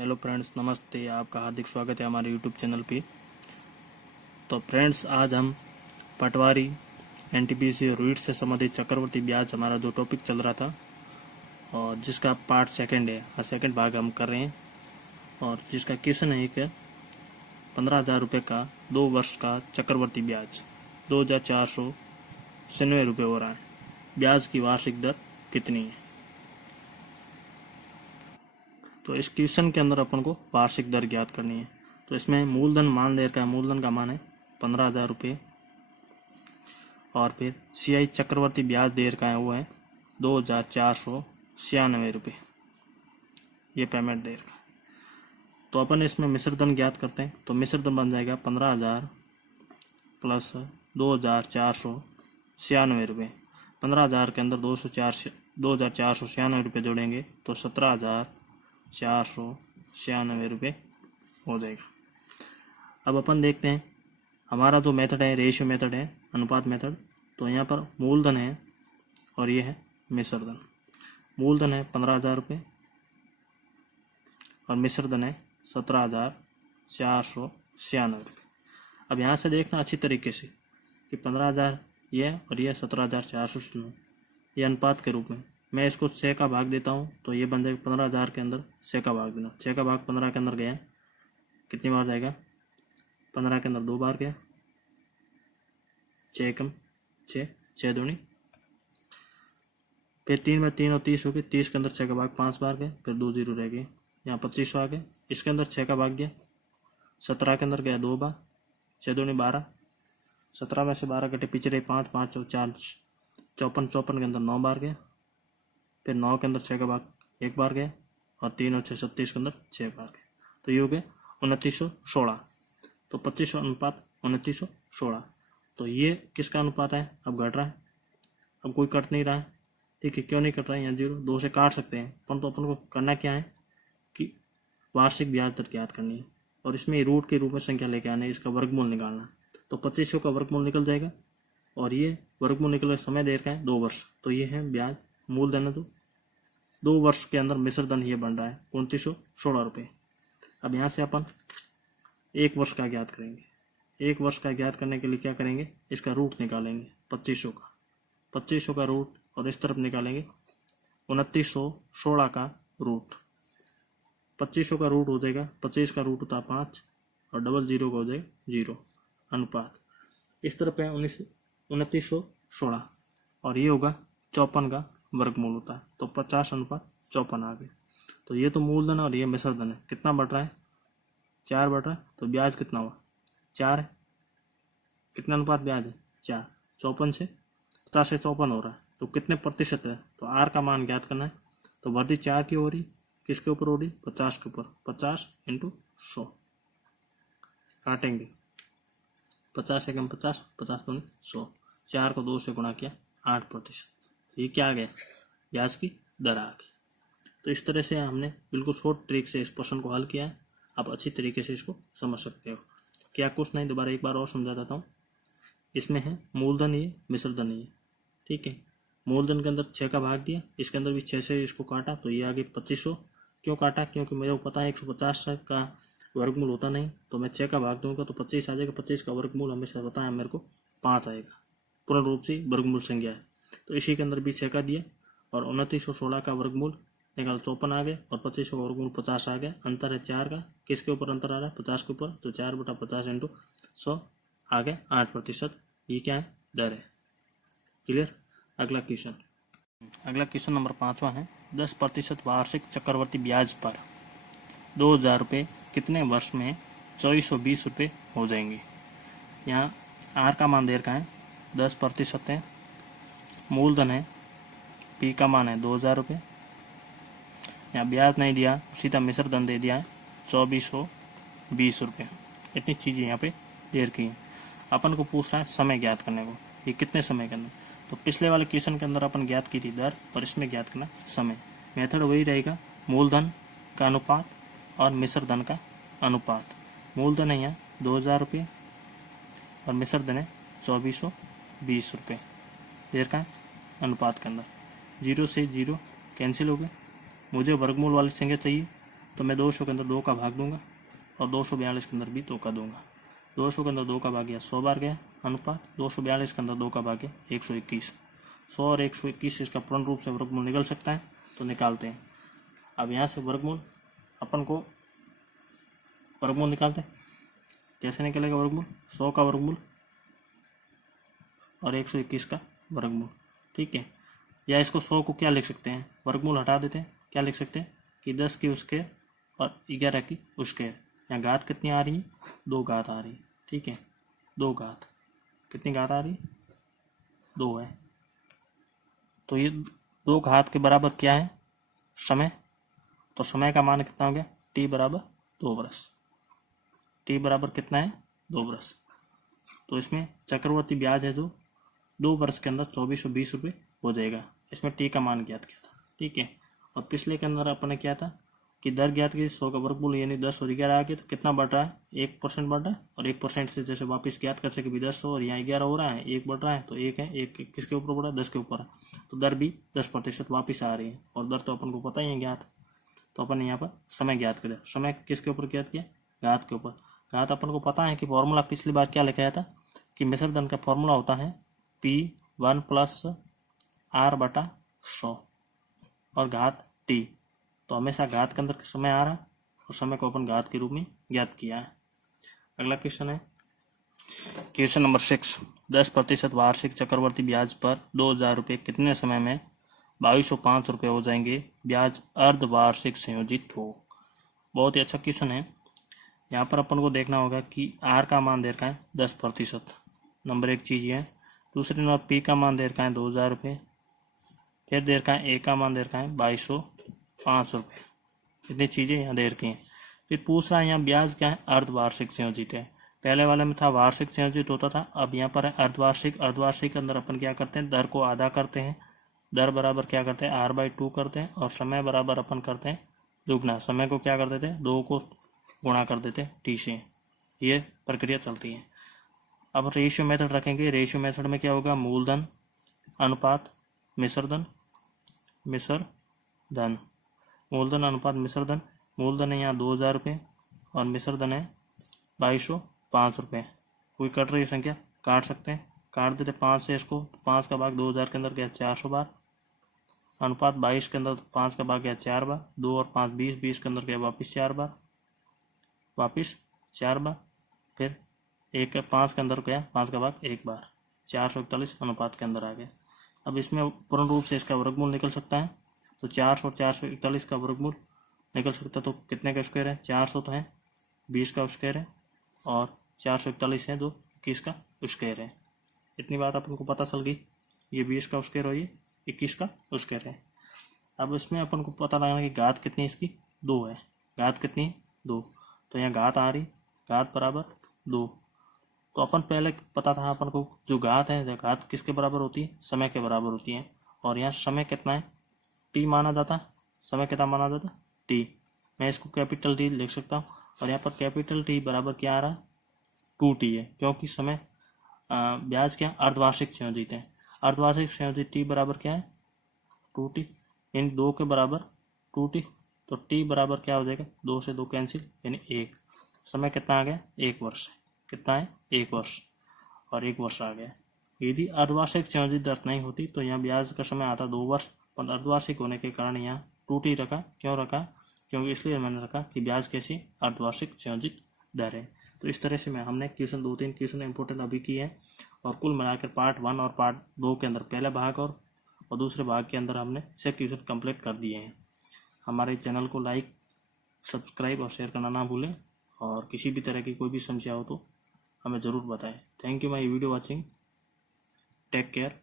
Hello friends, नमस्ते। आपका हार्दिक स्वागत है हमारे यूट्यूब चैनल पे। तो फ्रेंड्स, आज हम पटवारी, एनटीपीसी और रीट से संबंधित चक्रवर्ती ब्याज हमारा जो टॉपिक चल रहा था और जिसका पार्ट सेकंड है, सेकंड भाग हम कर रहे हैं। और जिसका क्वेश्चन है, एक 15,000 रुपये का 2 वर्ष का चक्रवर्ती ब्याज 2,496 रुपये हो रहा है। ब्याज की वार्षिक दर कितनी है? तो इस क्वेश्चन के अंदर अपन को वार्षिक दर ज्ञात करनी है। तो इसमें मूलधन मान ले रखा है, मूलधन का मान है 15,000 रुपये, और फिर सीआई चक्रवर्ती ब्याज दे रखा है वो है 2,496 रुपये, ये पेमेंट दे रखा है। तो अपन इसमें मिश्र धन ज्ञात करते हैं। तो मिश्र धन बन जाएगा 15,000 प्लस 2,496 रुपये। 15,000 के अंदर 2,496 रुपये जोड़ेंगे तो 17,496 रुपये हो जाएगा। अब अपन देखते हैं, हमारा जो मेथड है रेशियो मेथड है, अनुपात मेथड। तो यहाँ पर मूलधन है और ये है मिश्र धन। मूलधन है 15,000 रुपये और मिश्र धन है 17,496 रुपये। अब यहाँ से देखना अच्छी तरीके से कि 15,000 ये और ये 17,496, ये अनुपात के रूप में। मैं इसको 6 का भाग देता हूँ तो ये बन जाएगा 15,000 के अंदर 6 का भाग देना। 6 का भाग 15 के अंदर गया, कितनी बार जाएगा? 15 के अंदर 2 बार गया। 6 कम 6, 6 दूनी, फिर 3 में 3 और 30 हो गए। 30 के अंदर 6 का भाग 5 बार गए, फिर 2 जीरो रह गए। यहाँ 25 आ गए। इसके अंदर 6 का भाग गया। 17 के अंदर गया 2 बार, 6 दूनी 12। 17 में से 12 कटे पीछे रहे 5, 5 और 4 54। 54 के अंदर 9 बार गया। फिर 9 के अंदर 6 का भाग 1 बार गया, और 3 और 6 37 के अंदर 6 बार गया। तो ये हो गया 2916। तो 2500 अनुपात 2916। तो ये किसका अनुपात है? अब घट रहा है, अब कोई कट नहीं रहा है। ठीक है, क्यों नहीं कट रहा है? यहाँ 0 2 से काट सकते हैं, परंतु अपन को करना क्या है कि वार्षिक ब्याज दर ज्ञात करनी है, और इसमें रूट के रूप में संख्या लेके आना है, इसका वर्गमूल निकालना है। तो 2500 का वर्गमूल निकल जाएगा, और ये वर्गमूल निकल समय दे रखा है 2 वर्ष। तो ये है ब्याज, मूलधन है। तो 2 वर्ष के अंदर मिश्र धन ये बन रहा है 2,916 रुपये। अब यहाँ से अपन 1 वर्ष का ज्ञात करेंगे। 1 वर्ष का ज्ञात करने के लिए क्या करेंगे? इसका रूट निकालेंगे 2500 का। 2500 का रूट, और इस तरफ निकालेंगे 2,916 का रूट। 2500 का रूट हो जाएगा, 25 का रूट होता है 5, और डबल 0 का हो जाएगा 0। अनुपात इस तरफ है 2,916, और ये होगा 54 का वर्गमूल होता है। तो 50 अनुपात 54 आ गए। तो ये तो मूलधन है और ये मिश्र धन है। कितना बढ़ रहा है? 4 बढ़ रहा है। तो ब्याज कितना हुआ? 4 है। कितना अनुपात ब्याज है? 4। 54 से 50 से 54 हो रहा है। तो कितने प्रतिशत है? तो आर का मान ज्ञात करना है। तो वृद्धि 4 की हो रही, किसके ऊपर हो रही? 50 के ऊपर। 50 × 100 काटेंगे। 50 एकम 50, 50 दूनी 100। 4 को 2 से गुणा किया, 8%। ये क्या आ गया? ब्याज की दर आ गई। तो इस तरह से हमने बिल्कुल शॉर्ट ट्रिक से इस प्रश्न को हल किया है। आप अच्छी तरीके से इसको समझ सकते हो। क्या कुछ नहीं, दोबारा एक बार और समझा देता हूँ। इसमें है मूलधन, ये मिश्र धन ये। ठीक है, मूलधन के अंदर 6 का भाग दिया, इसके अंदर भी 6 से इसको काटा, तो ये आगे 2500। क्यों काटा? क्योंकि मेरे को पता है 150 का वर्गमूल होता नहीं, तो मैं 6 का भाग दूंगा तो 25 आ जाएगा। 25 का वर्गमूल हमेशा पता है मेरे को 5 आएगा। पूर्ण रूप से वर्गमूल संख्या है, तो इसी के अंदर भी 6 का दिया, और 2,916 का वर्गमूल निकाल 54 आ गए, और 2500 का वर्गमूल 50 आ गया। अंतर है 4 का। किसके ऊपर अंतर आ रहा है? 50 के ऊपर। तो 4/50 × 100 आ गया 8%। ये क्या है? दर है। क्लियर? अगला क्वेश्चन नंबर 5वां है। 10% वार्षिक चक्रवर्ती ब्याज पर 2,000 रुपये कितने वर्ष में 2,420 रुपये हो जाएंगे? यहाँ आर का मान दे रखा है 10% है, मूलधन है, पी का मान है 2,000 रुपये। यहाँ ब्याज नहीं दिया, सीधा मिश्र धन दे दिया है 2,420 रुपये। इतनी चीज़ें यहाँ पे दे रखी हैं। अपन को पूछ रहा है समय ज्ञात करने को, ये कितने समय के अंदर। तो पिछले वाले क्वेश्चन के अंदर अपन ज्ञात की थी दर, और इसमें ज्ञात करना समय। मेथड वही रहेगा, मूलधन का अनुपात और मिश्र धन का अनुपात। मूलधन है यहाँ 2,000 रुपये, और मिश्र धन है 2,420 रुपये। देर का अनुपात के अंदर 0 से 0 कैंसिल हो गए। मुझे वर्गमूल वाली संख्या चाहिए, तो मैं 200 के अंदर 2 का भाग दूंगा और 242 के अंदर भी 2 का दूंगा। 200 के अंदर 2 का भाग गया 100 बार गया अनुपात, 242 के अंदर 2 का भाग गया 121। 100 और 121 इसका पूर्ण रूप से वर्गमूल निकल सकता है, तो निकालते हैं। अब यहाँ से वर्गमूल अपन को वर्गमूल निकालते हैं। कैसे निकलेगा वर्गमूल? 100 का वर्गमूल और 121 का वर्गमूल, ठीक है। या इसको 100 को क्या लिख सकते हैं, वर्गमूल हटा देते हैं, क्या लिख सकते हैं कि 10 की स्क्वायर और 11 की स्क्वायर। यहाँ घात कितनी आ रही है? 2 घात आ रही है, ठीक है। 2 घात, कितनी घात आ रही है? 2 है। तो ये 2 घात के बराबर क्या है? समय। तो समय का मान कितना हो गया? t बराबर 2 वर्ष। t बराबर कितना है? 2 वर्ष। तो इसमें चक्रवर्ती ब्याज है जो 2 वर्ष के अंदर 2420 रुपये हो जाएगा। इसमें टी का मान ज्ञात किया था, ठीक है। और पिछले के अंदर अपन ने क्या था कि दर ज्ञात की 100 का वर्गमूल यानी 10 और 11 आ गया, तो कितना बढ़ रहा है? 1% बढ़ रहा है। और 1% से जैसे वापस ज्ञात कर सके भी 10 और यहाँ 11 हो रहा है, 1 बढ़ रहा है, तो 1 है, 1 किसके ऊपर बढ़ रहा है? 10 के ऊपर है। तो दर भी 10% वापस आ रही है। और दर तो अपन को पता ही है ज्ञात, तो अपन ने यहाँ पर समय ज्ञात किया। समय किसके ऊपर ज्ञात किया? घात के ऊपर। घात अपन को पता है कि फॉर्मूला पिछली बार क्या लिखाया था कि मिश्र धन का फॉर्मूला होता है P1 + R/100 और घात t। तो हमेशा घात के अंदर समय आ रहा और समय को अपन घात के रूप में ज्ञात किया है। अगला क्वेश्चन है क्वेश्चन नंबर 6। 10% वार्षिक चक्रवर्ती ब्याज पर 2000 रुपये कितने समय में 2205 रुपये हो जाएंगे? ब्याज अर्धवार्षिक संयोजित हो। बहुत ही अच्छा क्वेश्चन है। यहाँ पर अपन को देखना होगा कि आर का मान दे रखा है 10%, नंबर 1 चीज़ है। दूसरी नंबर पी का मान दे रखा है 2000 रुपये, फिर दे रखा है ए का मान दे रखा है 2205 रुपये। इतनी चीज़ें यहाँ दे रखी हैं। फिर पूछ रहा है यहाँ ब्याज क्या है? अर्धवार्षिक संयोजित है। पहले वाले में था वार्षिक संयोजित होता था, अब यहाँ पर है अर्धवार्षिक। अर्धवार्षिक के अंदर अपन क्या करते हैं? दर को आधा करते हैं। दर बराबर क्या करते हैं? R/2 करते हैं। और समय बराबर अपन करते हैं दुगना। समय को क्या कर देते हैं? 2 को गुणा कर देते हैं टी से। ये प्रक्रिया चलती है। अब रेशियो मेथड रखेंगे। रेशियो मेथड में क्या होगा? मूलधन अनुपात मिश्र धन, मिश्र धन, मूलधन अनुपात मिश्र धन। मूलधन है यहाँ 2000 रुपये और मिश्र धन है 2205 रुपये। कोई कट रही संख्या काट सकते हैं, काट देते 5 से इसको। 5 का भाग 2000 के अंदर गया 400 बार। अनुपात 22 के अंदर 5 का भाग गया 4 बार। 2 और 5 20, 20 के अंदर गया वापस 4 बार, वापस 4 बार। फिर 5 के अंदर गया 5 का भाग 1 बार। 441 अनुपात के अंदर आ गया। अब इसमें पूर्ण रूप से इसका वर्गमूल निकल सकता है। तो 400 और 441 का वर्गमूल निकल सकता है। तो कितने का स्क्वायर है? 400 तो है, 20 का स्क्वायर है, और 441 है जो 21 का स्क्वायर है। इतनी बात अपन को पता चल गई। ये 20 का स्क्वायर और ये 21 का स्क्वायर है। अब इसमें अपन को पता लगाना कि घात कितनी है इसकी? 2 है। घात कितनी है? 2। तो यहाँ घात आ रही, घात बराबर 2। तो अपन पहले पता था अपन को जो घात है, घात किसके बराबर होती है? समय के बराबर होती है। और यहाँ समय कितना है? टी माना जाता है। समय कितना माना जाता है? टी। मैं इसको कैपिटल टी लिख सकता हूँ। और यहाँ पर कैपिटल टी बराबर क्या आ रहा है? 2t है, क्योंकि समय ब्याज क्या? अर्धवार्षिक संयोजित है। अर्धवार्षिक संयोजित टी बराबर क्या है? 2t। इन 2 के बराबर 2t। तो t बराबर क्या हो जाएगा? 2 से 2 कैंसिल, यानी 1। समय कितना आ गया? 1 वर्ष। कितना है? 1 वर्ष। और 1 वर्ष आ गया। यदि अर्धवार्षिक संयोजित दर नहीं होती तो यहाँ ब्याज का समय आता 2 वर्ष, पर अर्धवार्षिक होने के कारण यहाँ 2t रखा। क्यों रखा? क्योंकि इसलिए मैंने रखा कि ब्याज कैसी? अर्धवार्षिक संयोजित दर है। तो इस तरह से हमने क्वेश्चन 2-3 क्वेश्चन इंपोर्टेंट अभी किए हैं। और कुल मिलाकर पार्ट 1 और पार्ट 2 के अंदर पहले भाग और दूसरे भाग के अंदर हमने 6 क्वेश्चन कंप्लीट कर दिए हैं। हमारे चैनल को लाइक, सब्सक्राइब और शेयर करना ना भूलें। और किसी भी तरह की कोई भी समस्या हो तो हमें ज़रूर बताएं। Thank you my video watching. Take care.